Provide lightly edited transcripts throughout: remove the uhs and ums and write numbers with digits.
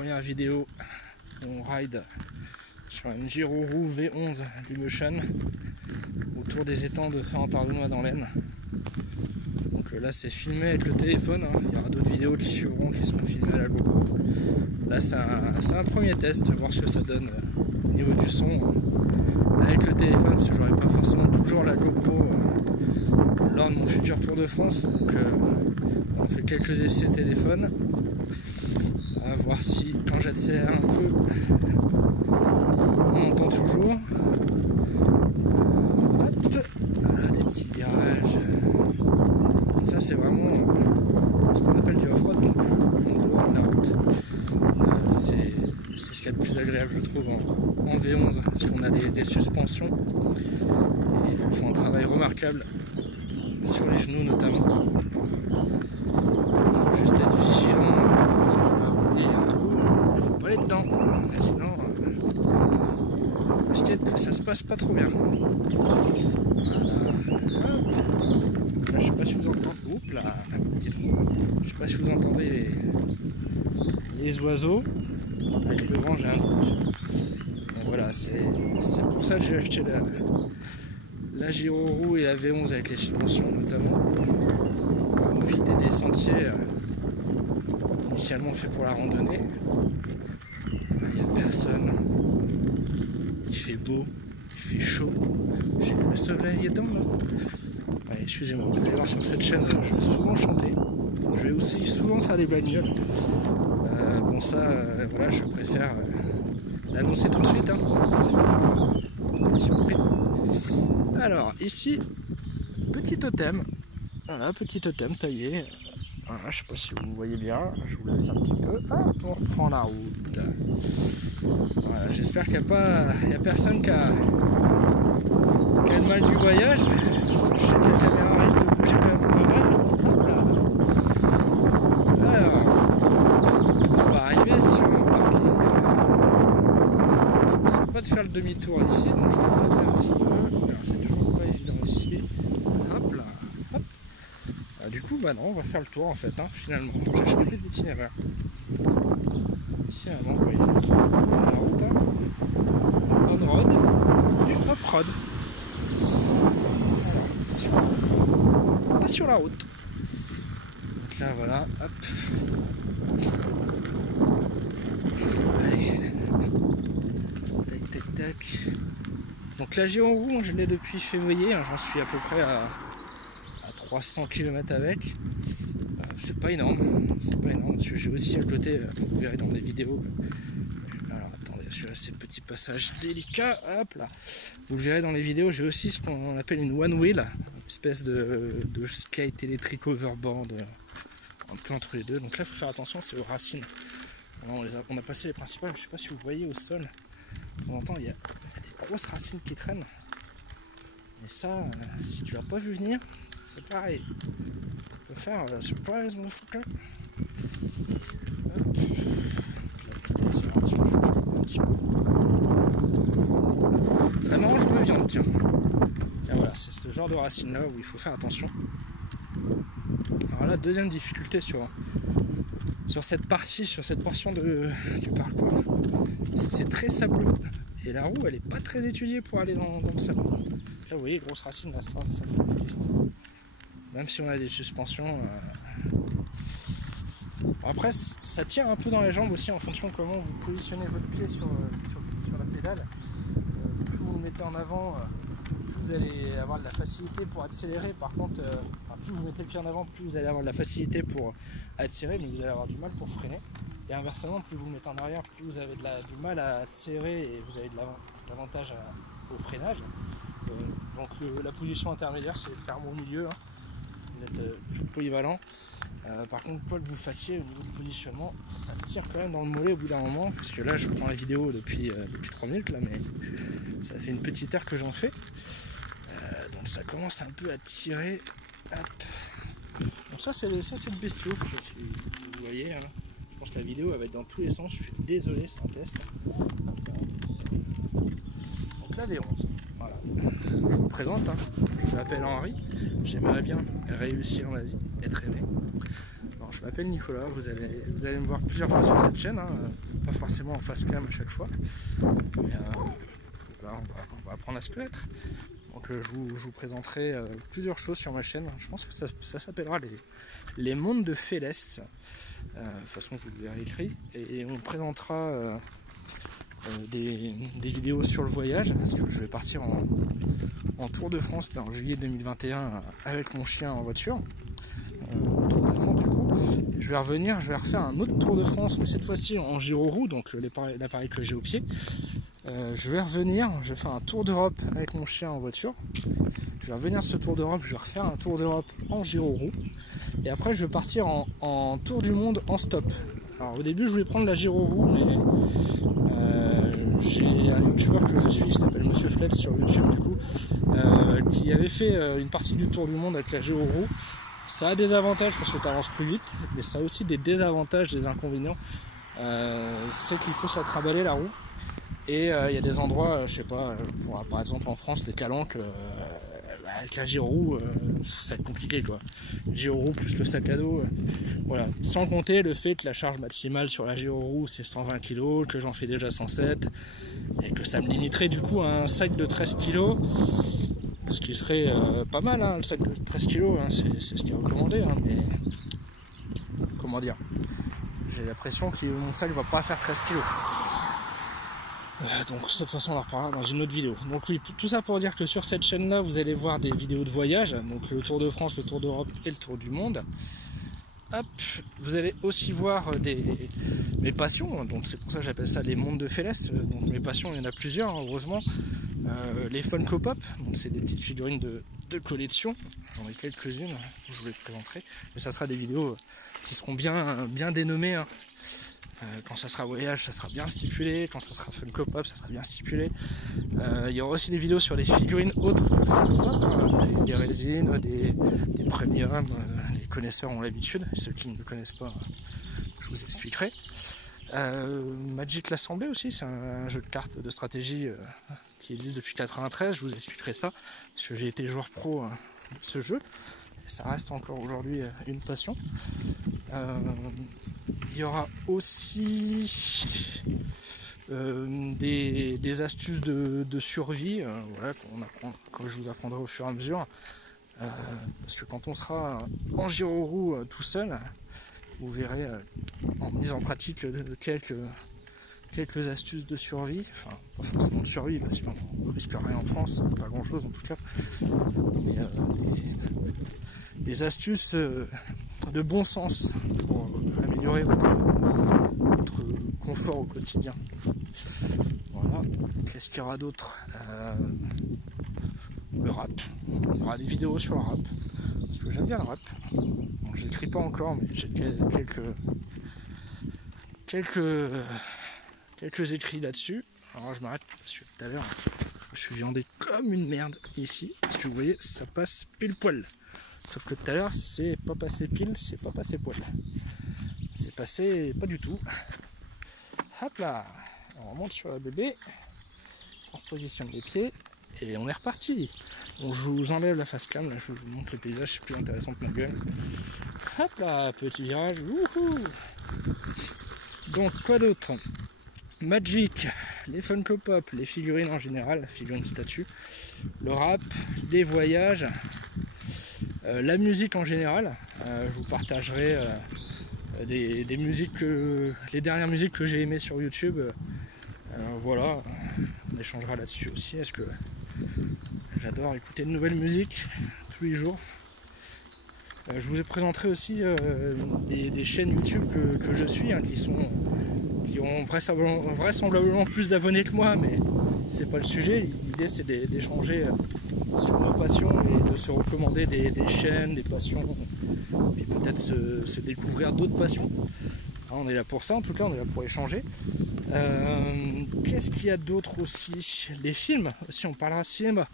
première vidéo où on ride sur une Giro-Roue V11 d'Emotion autour des étangs de Fère-en-Tardenois dans l'Aisne. Donc là c'est filmé avec le téléphone, hein. Il y aura d'autres vidéos qui suivront qui seront filmées à la GoPro. Là c'est un premier test, voir ce que ça donne au niveau du son avec le téléphone, parce que j'aurai pas forcément toujours la GoPro lors de mon futur Tour de France. Donc on fait quelques essais téléphone, à voir si quand j'accélère un peu on entend toujours. Hop, voilà, des petits virages. Ça c'est vraiment ce qu'on appelle du off-road, donc en dehors de la route. C'est ce qu'il y a de plus agréable, je trouve, en V11, parce qu'on a des suspensions et ils font un travail remarquable sur les genoux notamment. Il faut juste être vigilant parce qu'on va rouler un trou, il ne faut pas aller dedans, sinon risque que ça se passe pas trop bien. Voilà. Là, je sais pas si vous entendez. Oups là, petit trou. Je sais pas si vous entendez les oiseaux. Avec le vent, j'ai un doute. Donc voilà, c'est pour ça que j'ai acheté la Giro-Roue et la V11 avec les suspensions notamment. Pour profiter des sentiers initialement faits pour la randonnée. Il n'y a personne. Il fait beau, il fait chaud. J'ai le soleil étant là. Ouais, excusez-moi, vous allez voir sur cette chaîne, je vais souvent chanter. Je vais aussi souvent faire des bagnoles. Bon ça, voilà, je préfère l'annoncer tout de suite, hein. C'est une surprise. Alors, ici, petit totem. Voilà, petit totem taillé. Voilà, je sais pas si vous voyez bien, je vous laisse un petit peu. Hop, on reprend la route. Voilà, j'espère qu'il n'y a personne qui a le mal du voyage. Je sais que la caméra risque de bouger quand même pas mal. Alors, on va arriver sur un parking. Je ne sais pas de faire le demi-tour ici, donc je vais remonter un petit peu. Alors c'est toujours pas évident ici. Hop là, hop. Du coup, bah non, on va faire le tour en fait, hein, finalement. J'ai choisi l'itinéraire. Ici avant, vous voyez la route, hein. On-road et off-road. Alors, pas sur la route. Donc là, voilà, hop. Allez. Tac, tac, tac. Donc la Giro-Roue, je l'ai depuis février, hein, j'en suis à peu près à 300 km avec. C'est pas énorme, parce que j'ai aussi à côté, vous verrez dans les vidéos. Alors attendez, celui-là c'est le petit passage délicat, hop là. Vous le verrez dans les vidéos, j'ai aussi ce qu'on appelle une one wheel, une espèce de skate électrique overboard, un peu entre les deux. Donc là il faut faire attention, c'est aux racines. On a passé les principales, je sais pas si vous voyez au sol, on entend il y a des grosses racines qui traînent. Et ça, si tu l'as pas vu venir, c'est pareil. Ça peut faire surprise motherfucker. Hop. La petite accélération, je change un petit peu. C'est très marrant, je me viande, tiens. Tiens voilà, c'est ce genre de racine là où il faut faire attention. Alors là, deuxième difficulté sur cette partie, sur cette portion du parcours, c'est très sableux. Et la roue elle est pas très étudiée pour aller dans le sable. Là vous voyez, grosse racine, là, ça même si on a des suspensions. Après ça tire un peu dans les jambes aussi en fonction de comment vous positionnez votre pied sur la pédale. Plus vous le mettez en avant, plus vous allez avoir de la facilité pour accélérer. Par contre, plus vous mettez le pied en avant, plus vous allez avoir de la facilité pour accélérer, mais vous allez avoir du mal pour freiner. Et inversement, plus vous mettez en arrière, plus vous avez du mal à accélérer et vous avez de l'avantage au freinage. Donc la position intermédiaire, c'est clairement au milieu, hein. Vous êtes polyvalent. Par contre, quoi que vous fassiez au niveau du positionnement, ça tire quand même dans le mollet au bout d'un moment. Parce que là, je prends la vidéo depuis 3 minutes, là, mais ça fait une petite heure que j'en fais. Donc ça commence un peu à tirer. Hop. Donc ça, c'est le bestiau. Si vous voyez, hein. Je pense que la vidéo elle va être dans tous les sens. Je suis désolé, c'est un test. Donc la V11. Voilà. Je vous présente, hein. Je m'appelle Henri, j'aimerais bien réussir ma vie, être aimé. Alors je Je m'appelle Nicolas, vous allez me voir plusieurs fois sur cette chaîne, hein, pas forcément en face cam à chaque fois. Mais voilà, on va apprendre à se connaître. Donc je vous présenterai plusieurs choses sur ma chaîne. Je pense que ça s'appellera les mondes de Félès. De toute façon vous le verrez écrit. Et on présentera des vidéos sur le voyage, parce que je vais partir en Tour de France en juillet 2021 avec mon chien en voiture. Tour de France du coup. Et je vais refaire un autre Tour de France, mais cette fois-ci en gyro-roue, donc l'appareil que j'ai au pied. Je vais faire un tour d'Europe avec mon chien en voiture. Je vais revenir ce tour d'Europe, je vais refaire un tour d'Europe en gyro-roue. Et après je vais partir en tour du monde en stop. Alors au début je voulais prendre la gyro-roue, mais j'ai un youtubeur que je suis, il s'appelle Monsieur Fletch sur YouTube du coup, qui avait fait une partie du tour du monde avec la gyro-roue. Ça a des avantages parce que tu avances plus vite, mais ça a aussi des désavantages, des inconvénients. C'est qu'il faut se la trimballer la roue. Et il y a des endroits, je sais pas, par exemple en France, les calanques, avec la gyro-roue, ça va être compliqué quoi. Gyro-roue plus le sac à dos, voilà. Sans compter le fait que la charge maximale sur la gyro-roue c'est 120 kg, que j'en fais déjà 107, et que ça me limiterait du coup à un sac de 13 kg. Ce qui serait pas mal, hein, le sac de 13 kg, hein, c'est ce qui est recommandé, hein, mais comment dire, j'ai l'impression que mon sac va pas faire 13 kg. Donc de toute façon on en reparlera dans une autre vidéo. Donc oui, tout ça pour dire que sur cette chaîne là vous allez voir des vidéos de voyage, donc le Tour de France, le Tour d'Europe et le Tour du monde. Hop, vous allez aussi voir mes passions, donc c'est pour ça que j'appelle ça les mondes de Félès. Donc mes passions, il y en a plusieurs, heureusement. Les Funko Pop, donc c'est des petites figurines de collection. J'en ai quelques-unes, je vous les présenterai. Mais ça sera des vidéos qui seront bien dénommées. Hein. Quand ça sera voyage, ça sera bien stipulé. Quand ça sera Funko Pop, ça sera bien stipulé. Il y aura aussi des vidéos sur les figurines autres que Funko Pop, hein, des résines, des premiums. Les connaisseurs ont l'habitude. Ceux qui ne le connaissent pas, je vous expliquerai. Magic l'Assemblée aussi, c'est un jeu de cartes de stratégie qui existe depuis 93. Je vous expliquerai ça parce que j'ai été joueur pro de ce jeu. Et ça reste encore aujourd'hui une passion. Il y aura aussi des astuces de survie, voilà, que je vous apprendrai au fur et à mesure. Parce que quand on sera en gyro-roue tout seul, vous verrez en mise en pratique quelques astuces de survie. Enfin, pas forcément de survie, parce qu'on ne risque rien en France, pas grand chose en tout cas. Mais des astuces de bon sens pour améliorer votre confort au quotidien. Voilà. Qu'est-ce qu'il y aura d'autre? Le rap. Il y aura des vidéos sur le rap. Parce que j'aime bien le rap. Bon, je l'écris pas encore, mais j'ai quelques écrits là-dessus. Alors je m'arrête parce que tout à l'heure je suis viandé comme une merde ici. Parce que vous voyez, ça passe pile poil. Sauf que tout à l'heure, c'est pas passé pile, c'est pas passé poil. C'est passé pas du tout. Hop là, on remonte sur la bébé, on repositionne les pieds et on est reparti. Bon, je vous enlève la face cam, là, je vous montre le paysage, c'est plus intéressant que ma gueule. Hop là, petit virage. Wouhou. Donc quoi d'autre? Magic, les Funko Pop, les figurines en général, figurines statue, le rap, les voyages. La musique en général, je vous partagerai des musiques les dernières musiques que j'ai aimées sur YouTube. Voilà, on échangera là-dessus aussi, parce que j'adore écouter de nouvelles musiques tous les jours. Je vous présenterai aussi des chaînes YouTube que je suis, hein, qui ont vraisemblablement plus d'abonnés que moi, mais c'est pas le sujet. L'idée c'est d'échanger sur nos passions et de se recommander des chaînes, des passions, et peut-être se découvrir d'autres passions. Hein, on est là pour ça, en tout cas on est là pour échanger. Qu'est-ce qu'il y a d'autre aussi? Les films, si on parlera cinéma.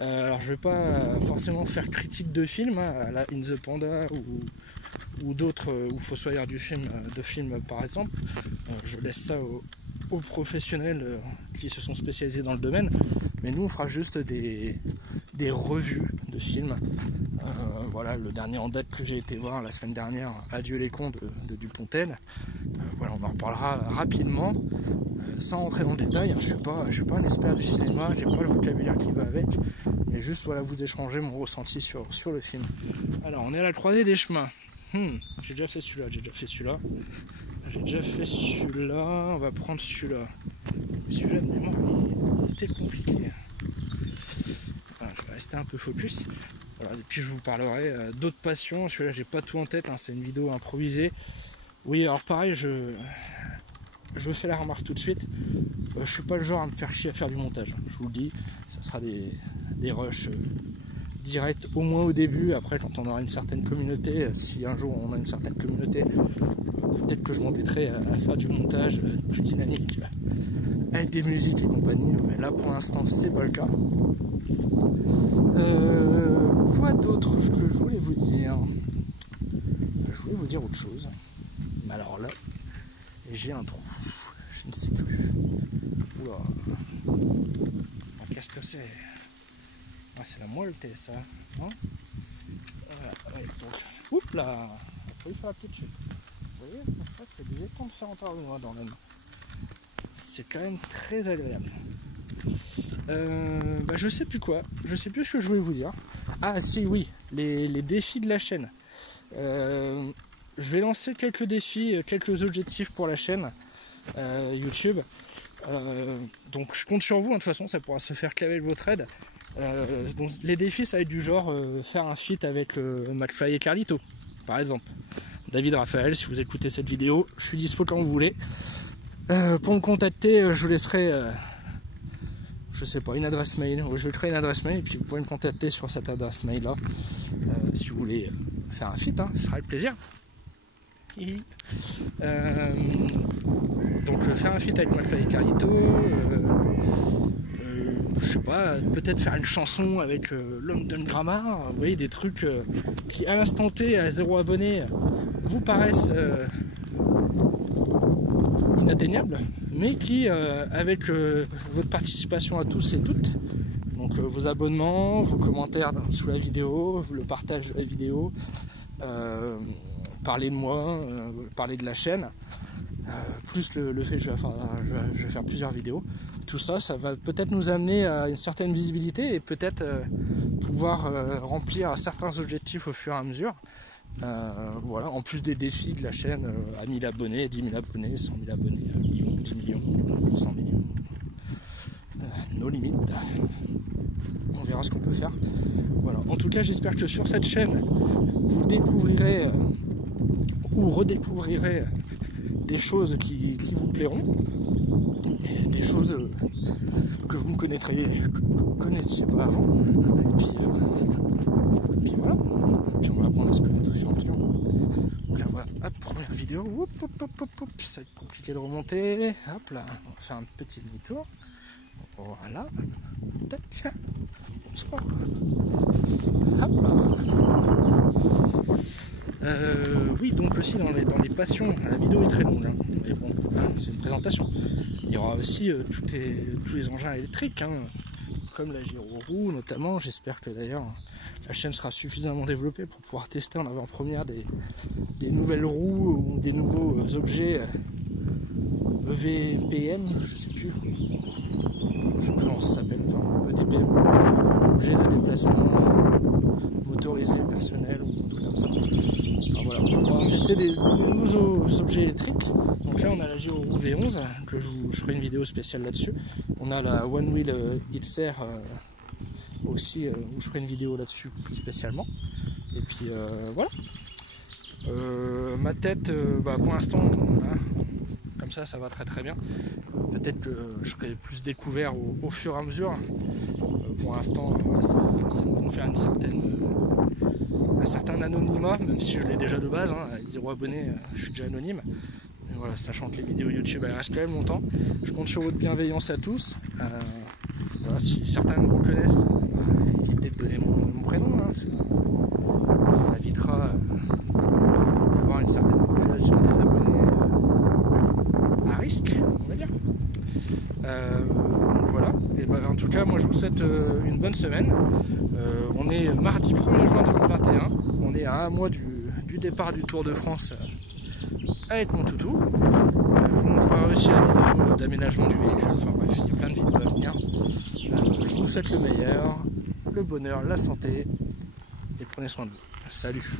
Alors je vais pas forcément faire critique de films, hein, à la In the Panda ou d'autres, ou Fossoyeur de films par exemple. Je laisse ça aux professionnels qui se sont spécialisés dans le domaine, mais nous on fera juste des revues de films. Voilà, voilà, le dernier en date que j'ai été voir la semaine dernière, Adieu les cons de Dupontel. Voilà, on en reparlera rapidement, sans rentrer dans le détail. Je suis pas un expert du cinéma, j'ai pas le vocabulaire qui va avec, mais juste voilà, vous échanger mon ressenti sur le film. Alors, on est à la croisée des chemins. J'ai déjà fait celui-là, on va prendre celui-là. Celui-là de mémoire, il était compliqué. Voilà, je vais rester un peu focus. Voilà, et puis je vous parlerai d'autres passions. Celui-là, j'ai pas tout en tête, hein, c'est une vidéo improvisée. Oui, alors pareil, je fais la remarque tout de suite. Je suis pas le genre à me faire chier à faire du montage. Je vous le dis, ça sera des rushs directs au moins au début. Après, quand on aura une certaine communauté, si un jour on a une certaine communauté, peut-être que je m'embêterai à faire du montage plus dynamique avec des musiques et compagnie. Mais là, pour l'instant, c'est pas le cas. Quoi d'autre que je voulais vous dire? Je voulais vous dire autre chose. Mais alors là, j'ai un trou. Je ne sais plus. Oula. Qu'est-ce que c'est? Ah, c'est la moelleté, ça. Non? Voilà, ouais, donc. Oups là! Il a fallu faire la petite chute. Vous voyez, ça, c'est des étangs de fer en tarnois dans la main. C'est quand même très agréable. Je sais plus quoi. Je sais plus ce que je voulais vous dire. Ah, si, oui. Les défis de la chaîne. Je vais lancer quelques défis, quelques objectifs pour la chaîne YouTube. Donc je compte sur vous, hein, de toute façon ça pourra se faire qu'avec votre aide. Donc, les défis ça va être du genre faire un feat avec McFly et Carlito par exemple. David Raphaël, si vous écoutez cette vidéo, je suis dispo quand vous voulez. Pour me contacter, je vous laisserai je sais pas, une adresse mail. Je vais créer une adresse mail et puis vous pouvez me contacter sur cette adresse mail là si vous voulez faire un feat, hein, ce sera avec plaisir. Donc faire un feat avec McFly et Carlito, je sais pas, peut-être faire une chanson avec London Grammar, vous voyez, des trucs qui à l'instant T à 0 abonnés vous paraissent inatteignables, mais qui avec votre participation à tous et toutes, donc vos abonnements, vos commentaires sous la vidéo, le partage de la vidéo, parler de moi, parler de la chaîne, plus le fait que je vais faire plusieurs vidéos, tout ça, ça va peut-être nous amener à une certaine visibilité et peut-être pouvoir remplir certains objectifs au fur et à mesure. Voilà, en plus des défis de la chaîne à 1000 abonnés, 10 000 abonnés, 100 000 abonnés, 1 million, 10 millions, 100 millions, nos limites. On verra ce qu'on peut faire. Voilà. En tout cas, j'espère que sur cette chaîne, vous découvrirez ou redécouvrirez des choses qui vous plairont, et des choses que vous ne connaissiez pas avant. Et puis voilà. Puis on va apprendre à se connaître au fur et à mesure. Donc là voilà, hop, première vidéo. Hop, ça va être compliqué de remonter. Hop là, on va faire un petit demi-tour. Voilà. Tac. Bonsoir. Hop là. Oui, donc aussi dans les passions, la vidéo est très longue, hein. Mais bon, hein, c'est une présentation. Il y aura aussi tous les engins électriques, hein, comme la gyro-roue notamment. J'espère que d'ailleurs la chaîne sera suffisamment développée pour pouvoir tester en avant-première des nouvelles roues ou des nouveaux objets EVPM, je sais plus comment ça s'appelle, enfin EDPM, objets de déplacement motorisé personnel ou tout comme ça. Enfin, voilà, on va pouvoir tester des nouveaux objets électriques. Donc là on a la Giro V11, que je ferai une vidéo spéciale là-dessus. On a la One Wheel XR aussi, où je ferai une vidéo là-dessus spécialement. Et puis voilà. Ma tête, pour l'instant, hein, comme ça va très très bien. Peut-être que je serai plus découvert au fur et à mesure. Pour l'instant, ça me confère un certain anonymat, même si je l'ai déjà de base, hein, avec 0 abonnés, je suis déjà anonyme. Mais voilà, sachant que les vidéos YouTube elles restent quand même longtemps. Je compte sur votre bienveillance à tous. Voilà, si certains me reconnaissent, évitez de donner mon prénom, hein, ça évitera d'avoir une certaine population des abonnés à risque, on va dire. Voilà, et en tout cas moi je vous souhaite une bonne semaine. On est mardi 1er juin 2021, est à un mois du départ du Tour de France avec mon toutou. Je vous montrerai aussi la vidéo d'aménagement du véhicule. Enfin bref, il y a plein de vidéos à venir. Je vous souhaite le meilleur, le bonheur, la santé et prenez soin de vous. Salut!